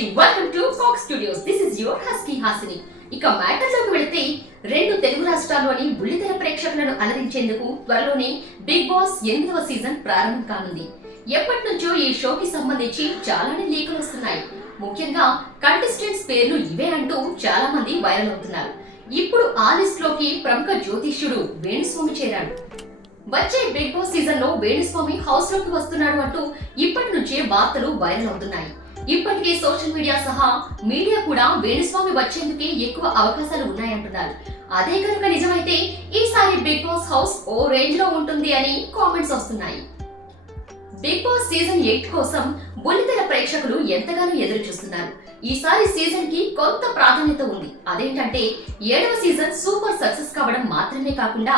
నమస్తే welcome to Fox Studios this is your husky Hasini ఇక మ్యాటర్లోకి వెళితే రెండు తెలుగు రాష్ట్రాల్లోని బుల్లితెర ప్రేక్షకులను అలరించేందుకు త్వరలోనే బిగ్ బాస్ ఎనిమిదవ సీజన్ ప్రారంభం కానుంది. ఎప్పటి నుంచో ఈ షోకి సంబంధించి చాలానే లీకులు వస్తున్నాయి. ముఖ్యంగా కంటెస్టెంట్స్ పేర్లు ఇవే అంటూ చాలా మంది వైరల్ అవుతున్నారు. ఇప్పుడు ఆ లిస్ట్లోకి ప్రముఖ జ్యోతిష్యుడు వేణుస్వామి చేరాడు. వచ్చే బిగ్ బాస్ సీజన్లో వేణుస్వామి హౌస్లోకి వస్తున్నాడు అంటూ ఇప్పటి నుంచే వార్తలు వైరల్ అవుతున్నాయి. ఇప్పటికే సోషల్ మీడియా సహా మీడియా కూడా వేణుస్వామి వచ్చేందుకే ఎక్కువ అవకాశాలు ఉన్నాయంటున్నారు. అదే కనుక నిజమైతే ఈసారి బిగ్ బాస్ హౌస్ ఓ రేంజ్లో ఉంటుంది అని కామెంట్స్ వస్తున్నాయి. బిగ్ బాస్ సీజన్ ఎయిట్ కోసం బుల్లితెర ప్రేక్షకులు ఎంతగానో ఎదురు చూస్తున్నారు ఈసారి సీజన్కి కొంత ప్రాధాన్యత ఉంది. అదేంటంటే ఏడవ సీజన్ సూపర్ సక్సెస్ కావడం మాత్రమే కాకుండా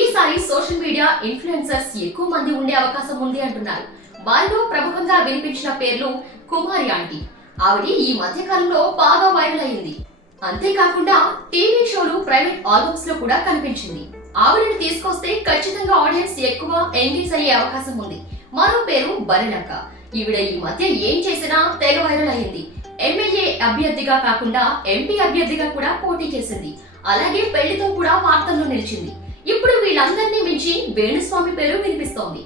ఈసారి సోషల్ మీడియా ఇన్ఫ్లుయెన్సర్స్ ఎక్కువ మంది ఉండే అవకాశం ఉంది అంటున్నారు. వారిలో ప్రముఖంగా వినిపించిన పేర్లు కుమారి ఆంటీ. ఆవిడ ఈ మధ్య కాలంలో బాగా వైరల్ అయింది. అంతేకాకుండా టీవీ షోలు ప్రైవేట్ ఆల్బమ్స్లో కూడా కనిపించింది. ఆవిడని తీసుకొస్తే ఖచ్చితంగా ఆడియన్స్ ఎక్కువ ఎంగేజ్ అయ్యే అవకాశం ఉంది. మరో పేరు బలినక్క ఈవిడ ఈ మధ్య ఏం చేసినా తెగ వైరల్ అయింది. ఎమ్మెల్యే అభ్యర్థిగా కాకుండా ఎంపీ అభ్యర్థిగా కూడా పోటీ చేసింది. అలాగే పెళ్ళితో కూడా వార్తల్లో నిలిచింది. ఇప్పుడు వీళ్ళందరినీ మించి వేణుస్వామి పేరు వినిపిస్తోంది.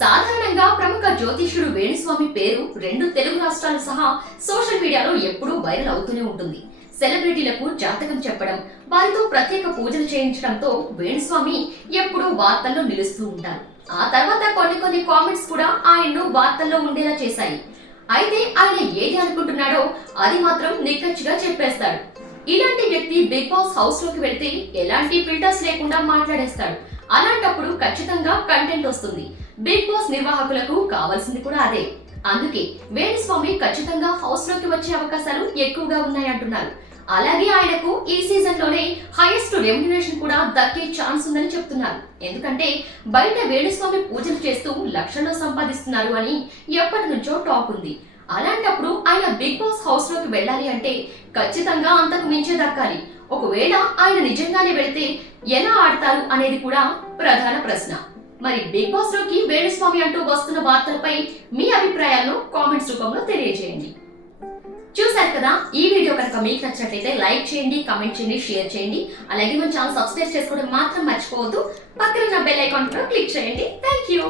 సాధారణంగా ప్రముఖ జ్యోతిష్యుడు వేణుస్వామి పేరు రెండు తెలుగు రాష్ట్రాలు సహా సోషల్ మీడియాలో ఎప్పుడూ వైరల్ అవుతూనే ఉంటుంది. సెలబ్రిటీలకు జాతకం చెప్పడం వారితో ప్రత్యేక పూజలు చేయించడంతో వేణుస్వామి ఎప్పుడూ వార్తల్లో నిలుస్తూ ఉంటారు. ఆ తర్వాత కొన్ని కొన్ని కామెంట్స్ కూడా ఆయన్ను వార్తల్లో ఉండేలా చేశాయి. అయితే ఆయన ఏది అనుకుంటున్నాడో అది మాత్రం నిక్కచ్చిగా చెప్పేస్తాడు. ఇలాంటి వ్యక్తి బిగ్ బాస్ హౌస్లోకి వెళ్తే ఎలాంటి ఫిల్టర్స్ లేకుండా మాట్లాడేస్తాడు. అలాంటప్పుడు ఖచ్చితంగా కంటెంట్ వస్తుంది. బిగ్ బాస్ నిర్వాహకులకు కావాల్సింది కూడా అదే. అందుకే వేణుస్వామి ఖచ్చితంగా హౌస్లోకి వచ్చే అవకాశాలు ఎక్కువగా ఉన్నాయంటున్నారు. అలాగే ఆయనకు ఈ సీజన్లోనే హైయెస్ట్ రెమ్యునరేషన్ కూడా దక్కే ఛాన్స్ ఉందని చెప్తున్నారు. ఎందుకంటే బయట వేణుస్వామి పూజలు చేస్తూ లక్షల్లో సంపాదిస్తున్నారు అని ఎప్పటి నుంచో టాక్ ఉంది. అలాంటప్పుడు ఆయన బిగ్ బాస్ హౌస్లోకి వెళ్ళాలి అంటే ఖచ్చితంగా అంతకు మించే దక్కాలి. ఒకవేళ ఆయన నిజంగానే వెళితే ఎలా ఆడతారు అనేది కూడా ప్రధాన ప్రశ్న. మరి బిగ్ బాస్లోకి వేణుస్వామి అంటూ వస్తున్న వార్తలపై మీ అభిప్రాయాలను కామెంట్స్ రూపంలో తెలియజేయండి. చూసారు కదా ఈ వీడియో కనుక మీకు నచ్చినట్లయితే లైక్ చేయండి కమెంట్ చేయండి షేర్ చేయండి. అలాగే మన ఛానల్ సబ్స్క్రైబ్ చేసుకోవడం మాత్రం మర్చిపోవద్దు. పక్కన బెల్ ఐకాన్ కూడా క్లిక్ చేయండి. Thank you